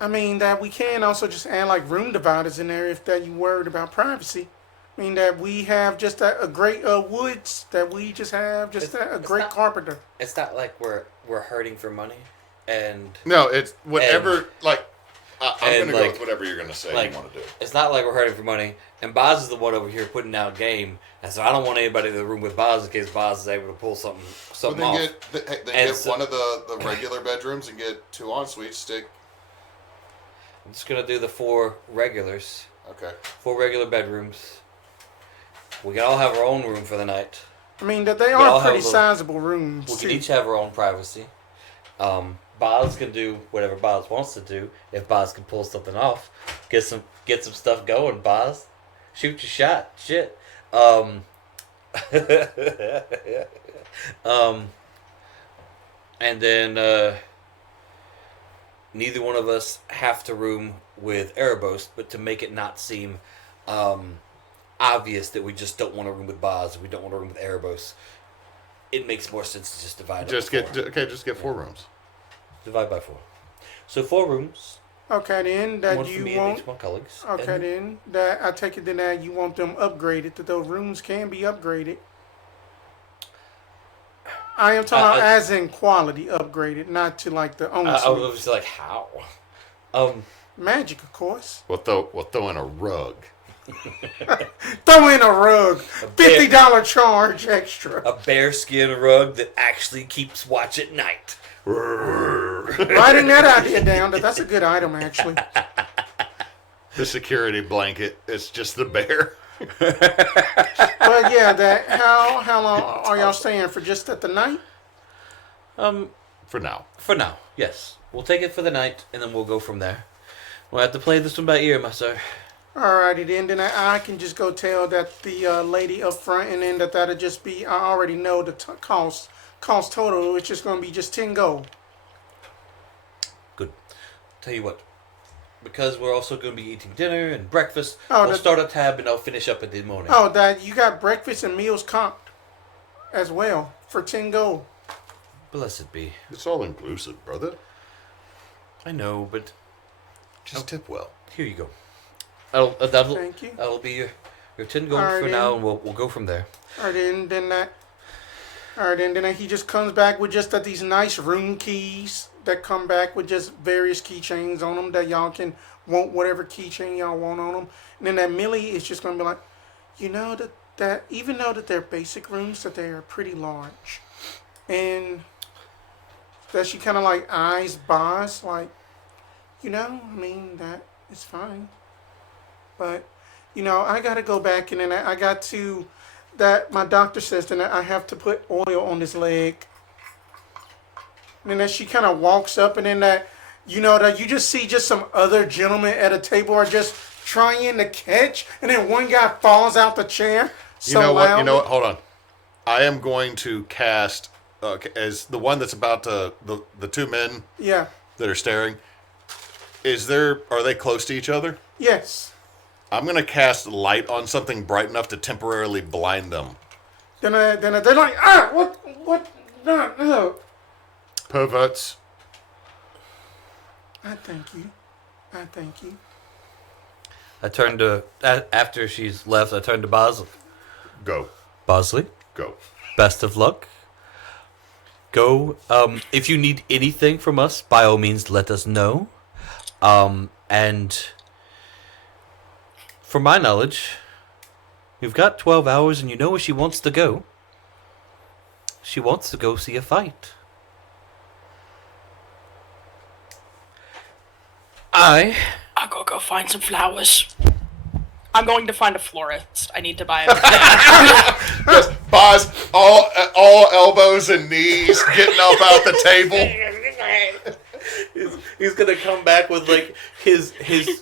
I mean that we can also just add like room dividers in there if that you worried about privacy. I mean that we have just a great woods, that we just have just a great carpenter. It's not like we're hurting for money, and No, it's whatever. I'm and, gonna go like- with whatever you're gonna say like you want to do. it's not like we're hurting for money. And Boz is the one over here putting out game, and so I don't want anybody in the room with Boz in case Boz is able to pull something Well, then off. And get so- one of the regular bedrooms and get 2 ensuites. Stick. I'm just gonna do the 4 regulars, Okay. 4 regular bedrooms. We can all have our own room for the night. I mean that they all are have pretty a little- sizable rooms We too. can each have our own privacy. Boz can do whatever Boz wants to do. If Boz can pull something off, get some stuff going. Boz, shoot your shot. Shit. And then neither one of us have to room with Erebos, but to make it not seem obvious that we just don't want to room with Boz, we don't want to room with Erebos. it makes more sense to just divide. Just up just get 4 rooms. divide by 4. So 4 rooms. Okay, then that One for you me and want. each of my colleagues. Okay, and then that I take it then that you want them upgraded. That those rooms can be upgraded. I am talking about as in quality upgraded, not to like the own I was like, how? magic, of course. We'll throw in a rug. Throw in a rug, bear- $50 charge extra. A bearskin rug that actually keeps watch at night. Writing that idea down. That's a good item, actually. The security blanket. It's just the bear. But yeah, that how long are y'all staying for? Just at the night? For now. For now, yes. We'll take it for the night, and then we'll go from there. We'll have to play this one by ear, my sir. Alrighty then I can just go tell that the lady up front, and then that'll just be. I already know the cost total. It's just gonna be just 10 gold. Good. Tell you what, because we're also going to be eating dinner and breakfast, Oh, we'll start a tab and I'll finish up in the morning. Oh, that you got breakfast and meals comped as well for 10 gold. Blessed be. It's all inclusive, brother. I know, but Just tip well. here you go. Thank you. That'll be your 10 gold Alright, for then. now, and we'll go from there. Alright, then he just comes back with just these nice room keys that come back with just various keychains on them that y'all can want whatever keychain y'all want on them. And then that Millie is just gonna be like, you know that even though that they're basic rooms, that they are pretty large, and that she kind of like eyes Boz like, I mean that is fine, but I gotta go back and then I got to. That my doctor says that I have to put oil on his leg. And then she kind of walks up, and then that you just see just some other gentlemen at a table are just trying to catch, and then one guy falls out the chair. You know what? Hold on. I am going to cast as the one that's about to the 2 men Yeah. that are staring. Are they close to each other? Yes. I'm gonna cast light on something bright enough to temporarily blind them. Then they're like, what? No. Perverts. I thank you. I turned to, after she's left, I turned to Bosley. Go. Bosley, Go. best of luck. Go. If you need anything from us, by all means, let us know. And from my knowledge, you've got 12 hours and you know where she wants to go. She wants to go see a fight. I gotta go find some flowers. I'm going to find a florist. I need to buy a. Boz, all elbows and knees, getting up out the table. He's gonna come back with like his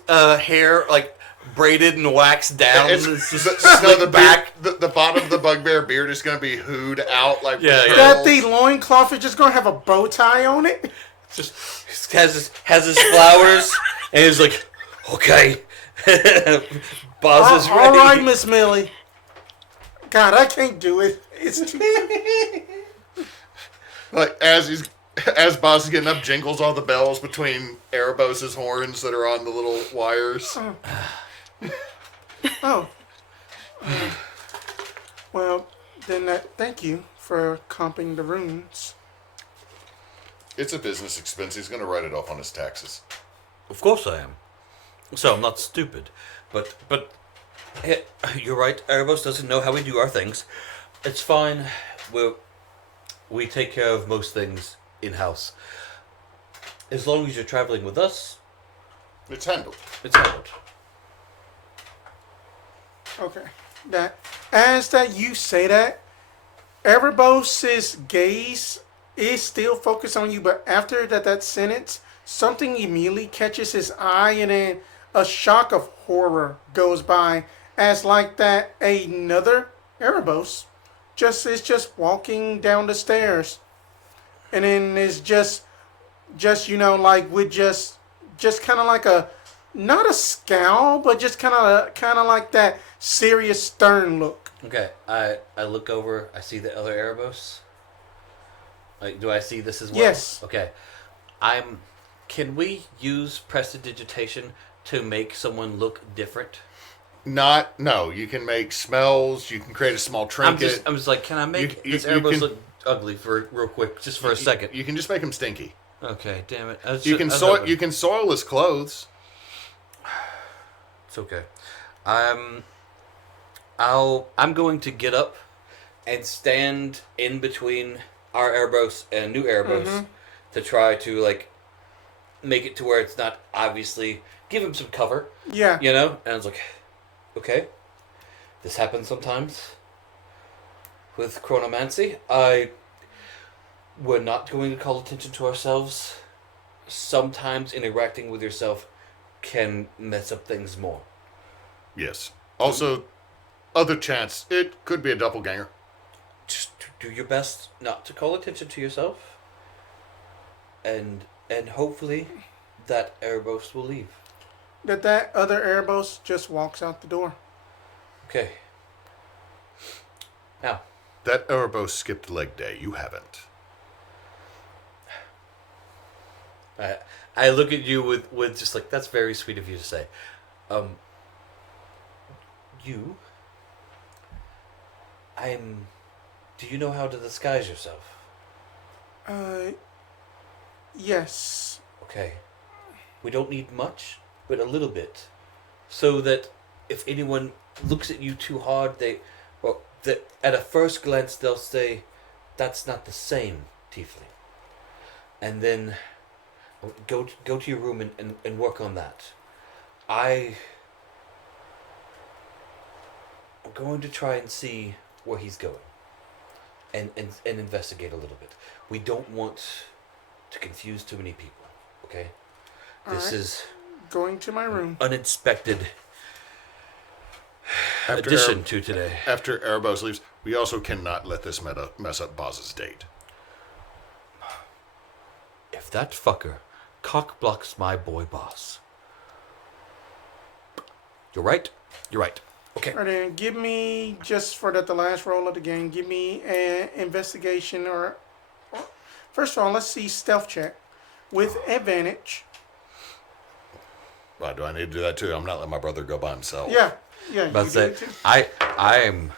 hair like braided and waxed down. The bottom of the bugbear beard is gonna be hooed out like Yeah, with yeah. That curls. the loincloth is just gonna have a bow tie on it. Just has his flowers and he's like, okay. Boss is ready. All right, Miss Millie. God, I can't do it. It's too. Like as Boz is getting up, jingles all the bells between Erebos' horns that are on the little wires. Oh. Well, then thank you for comping the runes. It's a business expense. He's going to write it off on his taxes. Of course I am. So I'm not stupid, but you're right. Erebos doesn't know how we do our things. It's fine. We take care of most things in house. As long as you're traveling with us, It's handled. it's handled. Okay. As you say that, Erebos' gaze is still focused on you, but after that sentence, something immediately catches his eye, and then a shock of horror goes by as like that another Erebos is just walking down the stairs, and then is just like with just kind of like a not a scowl, but just kind of like that serious stern look. Okay, I look over. I see the other Erebos. Do I see this as well? Yes. Okay. Can we use prestidigitation to make someone look different? No, you can make smells, you can create a small trinket. I'm just like, can I make You- this you Erebos can- look ugly for real quick, just for a second? You can just make him stinky. Okay, damn it. You can soil his clothes. It's okay. I'm going to get up and stand in between our Erebos and new Erebos to try to like make it to where it's not obviously give him some cover. Yeah. You know? And I was like, okay. This happens sometimes with chronomancy. We're not going to call attention to ourselves. Sometimes interacting with yourself can mess up things more. Yes. Also, other chance, it could be a doppelganger. Just do your best not to call attention to yourself. And hopefully that Erebos will leave. That other Erebos just walks out the door. Okay. Now, That Erebos skipped leg day. You haven't. I look at you with just like, that's very sweet of you to say. Do you know how to disguise yourself? Yes. Okay. We don't need much, but a little bit. So that if anyone looks at you too hard, that at a first glance they'll say, that's not the same tiefling. And then go to your room and work on that. I'm going to try and see where he's going. And investigate a little bit. We don't want to confuse too many people, okay? This Alright. is Going to my room. unexpected After addition to today. After Erebos leaves, we also cannot let this mess up Boz's date. If that fucker cock blocks my boy boss. You're right. You're right. Okay. Alright, then give me, just for the last roll of the game, give me an investigation or first of all, let's see stealth check with advantage. Why do I need to do that too? I'm not letting my brother go by himself. Yeah, But you do it too. I'm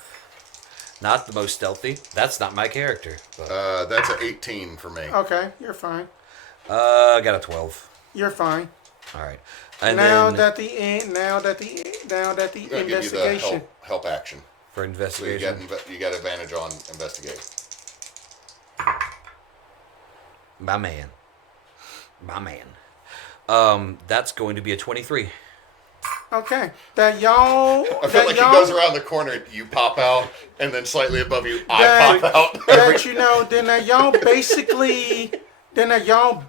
not the most stealthy. That's not my character. But, That's an 18 for me. Okay, you're fine. I got a 12. You're fine. All right. And Now then that the I'm gonna give you the investigation. help action. for So you investigation, got advantage on investigate. my man. That's going to be a 23. Okay, that y'all. I feel like he goes around the corner, you pop out, and then slightly above you, I pop out. That you know, then that y'all basically, then that y'all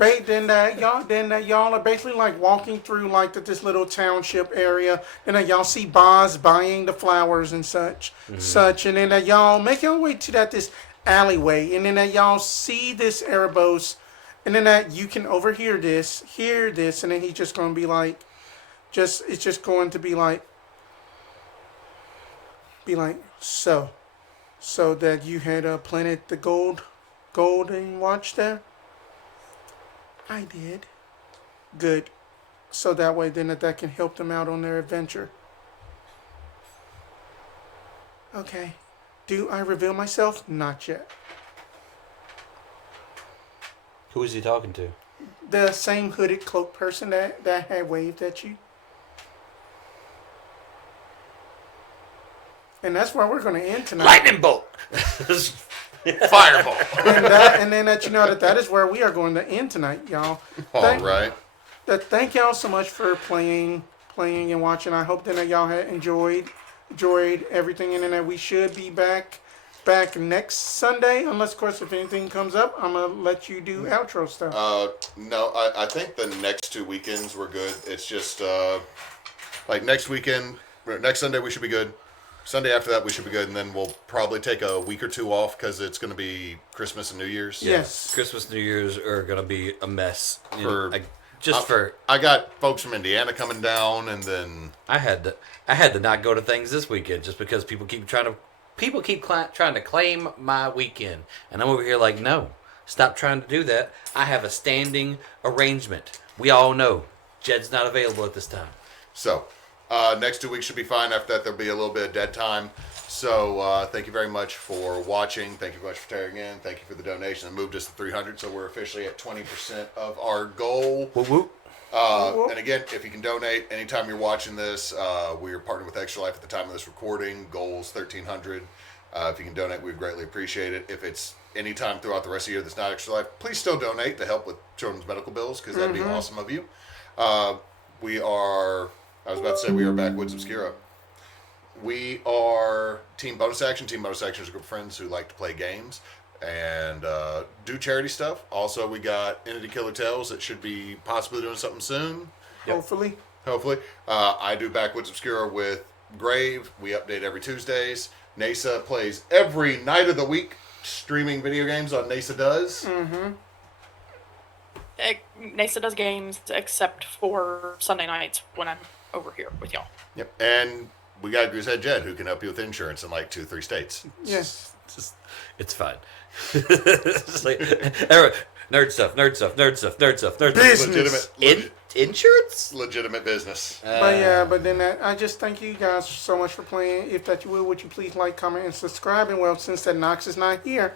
are basically like walking through like this little township area. Then that y'all see Boz buying the flowers and such, and then that y'all make your way to this alleyway, and then that y'all see this Erebos, and then that you can overhear this, and then he's just gonna be like, it's just going to be like, so that you had planted the golden watch there? I did. Good. So that way then that can help them out on their adventure. Okay. Do I reveal myself? Not yet. Who is he talking to? The same hooded cloak person that had waved at you. And that's where we're going to end tonight. Lightning bolt. Fireball. And then that you know that is where we are going to end tonight, y'all. All right. Thank y'all so much for playing and watching. I hope that y'all had enjoyed everything, and that we should be back next Sunday, unless of course if anything comes up, I'm gonna let you do outro stuff. No, I think the next 2 weekends we're good. It's just like next Sunday we should be good. Sunday after that we should be good, and then we'll probably take a week or two off because it's going to be Christmas and New Year's. Yes. Christmas, New Year's are gonna be a mess. I got folks from Indiana coming down, and then I had to not go to things this weekend just because people keep trying to claim my weekend, and I'm over here like, no, Stop trying to do that. I have a standing arrangement. We all know Jed's not available at this time. So, next 2 weeks should be fine. After that, there'll be a little bit of dead time. So, thank you very much for watching. Thank you very much for tearing in. Thank you for the donation. It moved us to 300, so we're officially at 20% of our goal. Whoop whoop. And again, if you can donate anytime you're watching this, we are partnered with Extra Life at the time of this recording. Goal's 1,300. If you can donate, we'd greatly appreciate it. If it's any time throughout the rest of the year that's not Extra Life, please still donate to help with children's medical bills, because that'd be awesome of you. We are Backwoods Obscura. We are Team Bonus Action. Team Bonus Action is a group of friends who like to play games and do charity stuff. Also, we got Entity Killer Tales that should be possibly doing something soon. Yep. Hopefully. I do Backwoods Obscura with Grave. We update every Tuesdays. Neysa plays every night of the week, streaming video games on Neysadoes. Neysadoes games, except for Sunday nights when I'm over here with y'all. Yep. And we got Goosehead Jed, who can help you with insurance in like 2-3 states. Yes. It's fine. It's like, nerd stuff. Business. Insurance? Legitimate business. But then I just thank you guys so much for playing. If that you will, would you please like, comment, and subscribe? And well, since that Knox is not here,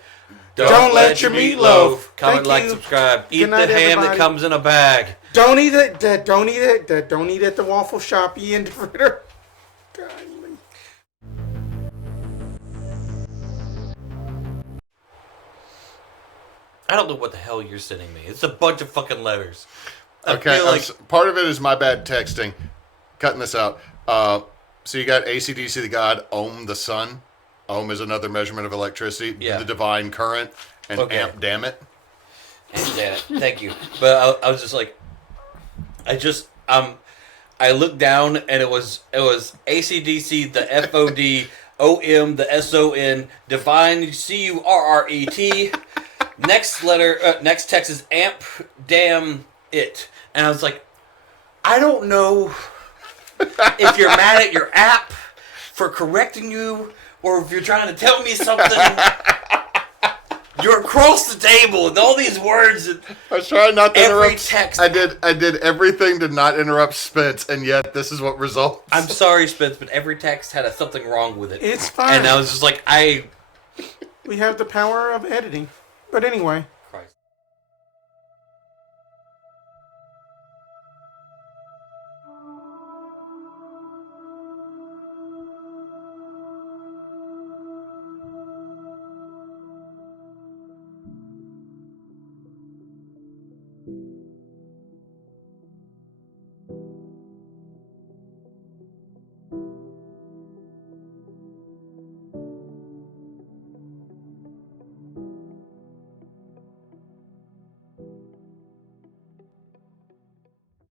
don't let your meatloaf. Comment, Thank like, you. subscribe. Eat Good night, the ham everybody. that comes in a bag. Don't eat it. Don't eat it. Don't eat at the waffle shop. Ian DeRitter. Golly. I don't know what the hell you're sending me. It's a bunch of fucking letters. I Okay, feel like part of it is my bad texting. Cutting this out. So you got ACDC, the god, Ohm, the sun. Ohm is another measurement of electricity. Yeah. The divine current. And Okay. amp, damn it. yeah, thank you. But I was just like, I looked down and it was ACDC, the FOD, OM, the SON, divine CURRET. Next text is amp, damn it. And I was like, I don't know if you're mad at your app for correcting you, or if you're trying to tell me something. You're across the table and all these words. And I was trying not to every interrupt. text. I did everything to not interrupt Spence, and yet this is what results. I'm sorry, Spence, but every text had something wrong with it. It's fine. And I was just like, We have the power of editing. But anyway,